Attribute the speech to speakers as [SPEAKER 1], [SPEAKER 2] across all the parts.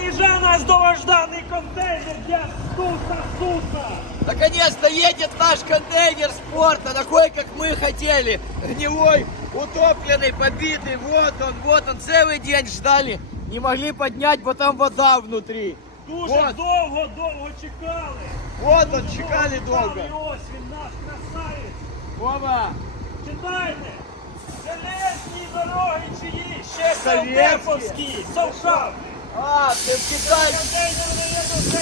[SPEAKER 1] Заїжджає наш довожданий контейнер для суса, суса.
[SPEAKER 2] Наконец-то едет наш контейнер спорта, такой, как мы хотели. Гнилой, утопленный, побитый. Вот он, вот он. Целый день ждали. Не могли поднять, потому там вода внутри.
[SPEAKER 1] Дуже
[SPEAKER 2] Вот.
[SPEAKER 1] довго, довго чекали.
[SPEAKER 2] Вот он, чекали долго.
[SPEAKER 1] І ось він наш красавець.
[SPEAKER 2] Вова,
[SPEAKER 1] Читайте. Железні дороги чиї, ще
[SPEAKER 2] Совєтські.
[SPEAKER 1] Савдеповські, Совшав.
[SPEAKER 2] А, ты в
[SPEAKER 1] вже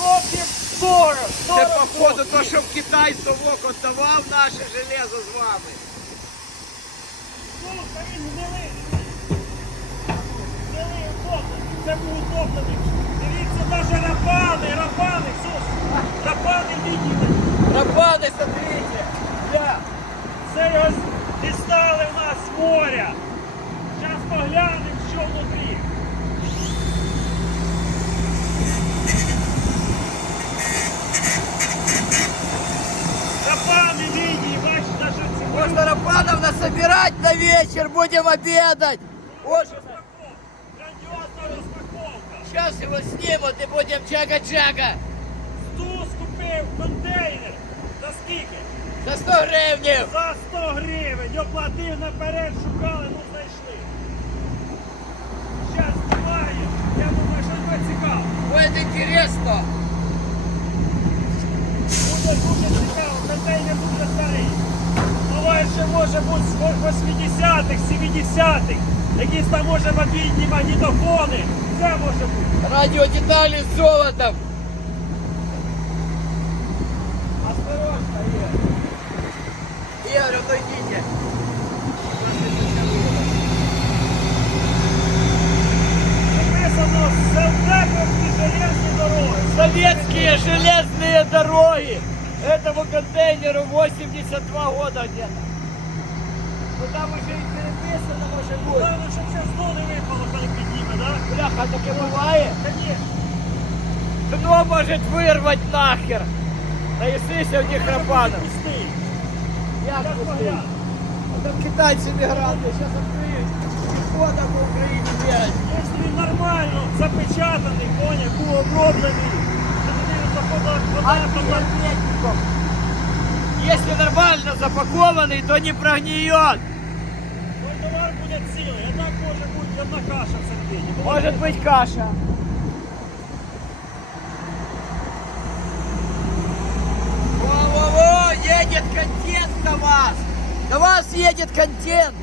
[SPEAKER 1] років 40.
[SPEAKER 2] Це походу то, що в Китай совок отдавав наше железо з вами.
[SPEAKER 1] Слухай, він. Гнилий утоплений. Це був утоплений. Дивіться, навіть рапани, рапани, Сус. Рапани відійдуть.
[SPEAKER 2] Рабаны, смотрите.
[SPEAKER 1] Це його дістали в нас з моря.
[SPEAKER 2] насобирать на вечер, будем обедать. Вот
[SPEAKER 1] розпаковка. Грандіозна розпаковка.
[SPEAKER 2] Сейчас его снимут и будем джага-джага.
[SPEAKER 1] Стус купив контейнер. За скільки?
[SPEAKER 2] За 100 гривнів.
[SPEAKER 1] За 100 гривень. Оплатив наперед, шукали, Буває, що може бути з 80-х, 70-х. Якісь там може мобільні магнітофони. Це може бути.
[SPEAKER 2] Радиодетали с золотом. Осторожно, Игорь. Игорь, отойдите.
[SPEAKER 1] Написано Селдеповські железні дороги.
[SPEAKER 2] Советские железные дороги. Этому контейнеру 82 года где-то. Ну там уже и переписано может быть.
[SPEAKER 1] Главное, щоб це з не випало, коли підніме, так?
[SPEAKER 2] Бляха, таке буває.
[SPEAKER 1] Конечно.
[SPEAKER 2] Дно может вырвать нахер. Да и сыся в них рабанов.
[SPEAKER 1] Пустий.
[SPEAKER 2] Як
[SPEAKER 1] Зараз
[SPEAKER 2] пустий?
[SPEAKER 1] поглянемо.
[SPEAKER 2] А Там китайцы мигранты сейчас открыют. Пешехода по Украине бегать.
[SPEAKER 1] Якщо він нормально запечатаний, коня, був оброблений, то туди заходила вода, вода.
[SPEAKER 2] Антигерметиком. Если нормально запакованный, то не прогниет.
[SPEAKER 1] Той товар буде цілий, а так може бути одна каша всередині.
[SPEAKER 2] Может быть каша. Во-во-во, едет контент до вас. До вас едет контент.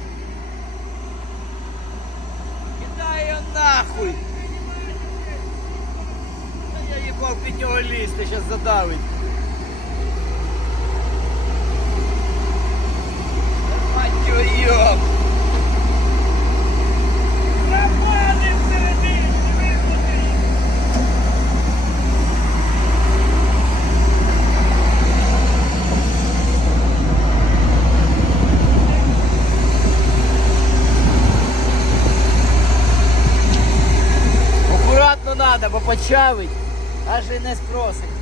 [SPEAKER 2] Кидай ее нахуй. Да я ебал під нього лізти, сейчас задавить. Почавить. Аж і не спросить.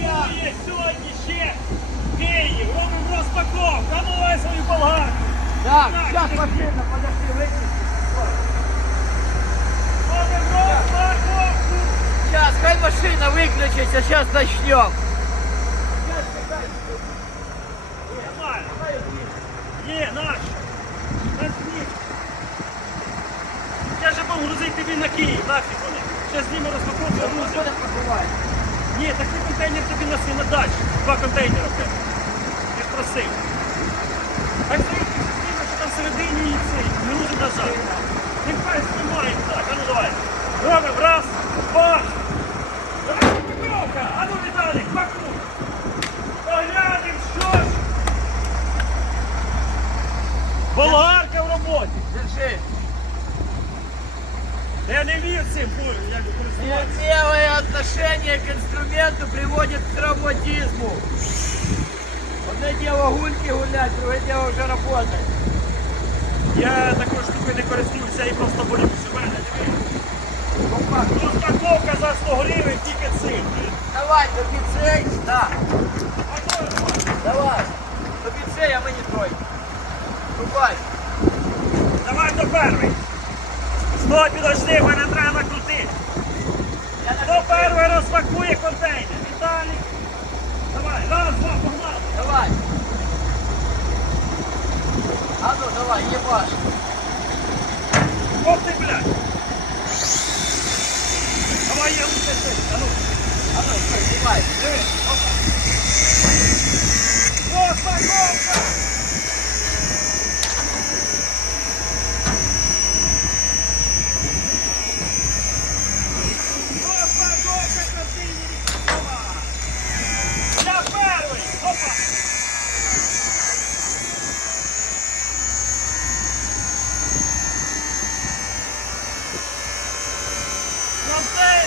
[SPEAKER 1] Віталіка прямує сьогодні ще в Київ. Робимо розпаковку. А ну дай свою болгарку.
[SPEAKER 2] Так,
[SPEAKER 1] Так,
[SPEAKER 2] сейчас
[SPEAKER 1] держи.
[SPEAKER 2] машина, подожди, выключи.
[SPEAKER 1] Робимо розпаковку.
[SPEAKER 2] Сейчас, хай машина выключится, сейчас начнем.
[SPEAKER 1] Нормально. Є, наш. Розмір. Я же був грузити тобі на Київ, нафіг вони. Ще зніме розпаковку, грузимо. Носи на дачу. Два контейнера в тебе. Я ж просив. Так стоїть постійно, що там всередині і цей. Грузи назад. Нехай знімаємо так. А ну давай. Робимо раз, два.
[SPEAKER 2] отношение к инструменту приводит к травматизму. Одно дело гульки гулять, другое дело уже работать.
[SPEAKER 1] Я такою штукою не користуюся і просто борюся. У мене диви.
[SPEAKER 2] Опа.
[SPEAKER 1] Розпаковка за 100 гривень тільки цим.
[SPEAKER 2] Давай, тобі цей. Да.
[SPEAKER 1] А то
[SPEAKER 2] Давай. Тобі цей, а мені той. Ступай.
[SPEAKER 1] Давай до перший. Стой, підожди, мене треба накрутити.
[SPEAKER 2] Я
[SPEAKER 1] Хто
[SPEAKER 2] на
[SPEAKER 1] перший розпакує контейнер? Віталій. Давай, раз, два, погнали.
[SPEAKER 2] Давай. А ну, давай, ебаш.
[SPEAKER 1] Ох ти, блядь. Давай я лучше цей. А ну.
[SPEAKER 2] А ну, стой, снимай.
[SPEAKER 1] Диви. Опа. Розпаковка. Розпаковка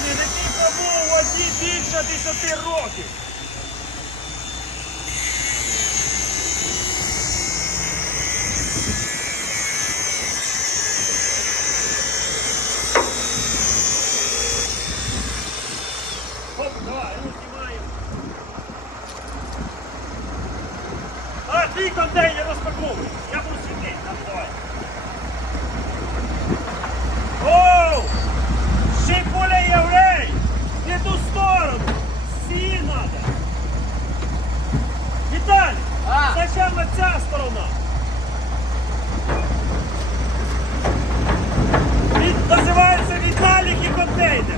[SPEAKER 1] Контейнер, який пробув у воді більше 10 років.
[SPEAKER 2] А.
[SPEAKER 1] Спочатку ця сторона! Від, називається Віталік і контейнер!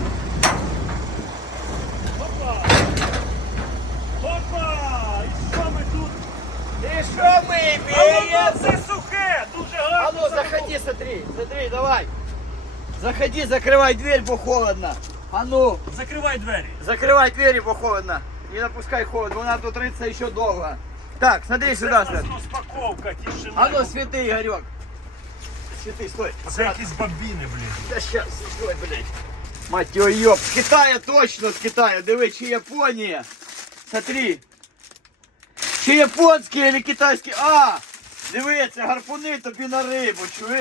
[SPEAKER 1] Опа! Опа! І що ми тут?
[SPEAKER 2] И что мы
[SPEAKER 1] А воно
[SPEAKER 2] имеем?
[SPEAKER 1] все сухе! Дуже
[SPEAKER 2] А
[SPEAKER 1] гарно!
[SPEAKER 2] ну,
[SPEAKER 1] запаковано.
[SPEAKER 2] заходи, смотри, смотри, давай. Заходи, закрывай дверь, бо холодно. А ну,
[SPEAKER 1] Закривай двері!
[SPEAKER 2] закрывай двери, бо холодно. Не допускай холод, бо надо тут рыться еще долго. Так, смотри
[SPEAKER 1] Це
[SPEAKER 2] сюда,
[SPEAKER 1] у нас
[SPEAKER 2] Свет.
[SPEAKER 1] розпаковка, тишина.
[SPEAKER 2] А ну, светы, Игорек. Светы, стой.
[SPEAKER 1] Це якісь бабіни, блін.
[SPEAKER 2] Да сейчас, стой, блядь. Мать его, ёб. С Китая точно, с Китая. Диви, чи Япония. Смотри. Чи японські или китайські? А! Диви, це гарпуни тобі на рибу, чуєш?